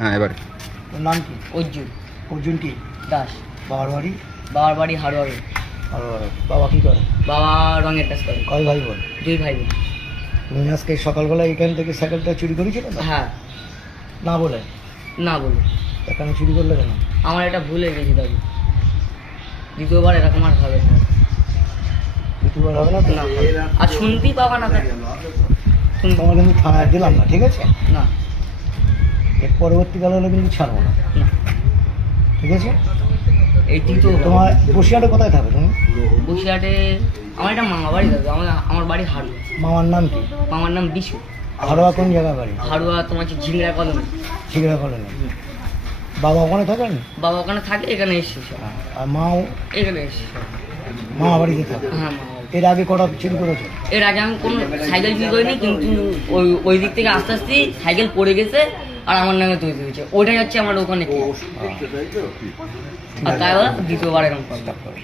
হ্যাঁ এবার তোর নাম কি? অর্জুন অর্জুন কি দাস। বাবার বাড়ি? বাবার বাড়ি হাড়োয়ারে। আর বাবা কি করে? বাবা রঙের কাজ করে। কয় ভাই বোন? 2 ভাই বোন। তুমি আজকে সকালবেলা এখান থেকে সাইকেলটা চুরি করেছিল না? হ্যাঁ। না বলে? না বলে। এখানে চুরি করলে কেন? আমার এটা ভুল হয়ে গেছে দাদু, দ্বিতীয়বার এরকম আর হবে না। দ্বিতীয়বার হবে না তো? না, আর শুনতেই পাবা না তাই। তোমাকে আমি থানায় দিলাম না, ঠিক আছে? না এর পরবর্তীকালে হলে কিন্তু ছাড়বো না, না, ঠিক আছে? এই দ্বিতীয় তোমার বসিয়াটা কোথায় থাকো তুমি? বসিরহাটে আমার এটা মামা বাড়ি দাদু। আমার বাড়ি হাড়ুয়া। মামার নাম কি? মামার নাম বিশু। হারোয়া কোন জায়গা বাড়ি? হাড়ুয়া তোমার হচ্ছে ঝিংড়া কলোনি। শিগড়া কলোনি। বাবা ওখানে থাকেন? বাবা ওখানে থাকে, এখানে এসছে সব। আর মাও এখানে এসছে সব। মামা বাড়িতে থাকে? হ্যাঁ মামা বাড়ি। এর আগে কটা চুরি করেছে? এর আগে আমি কোনো সাইকেল চুরি করিনি, কিন্তু ওই দিক থেকে আস্তে আস্তে সাইকেল পড়ে গেছে আর আমার নামে তৈরি হয়েছে। ওইটাই হচ্ছে আমার ওখানে কেস। আর তাই দ্বিতীয়বার এরকম করে।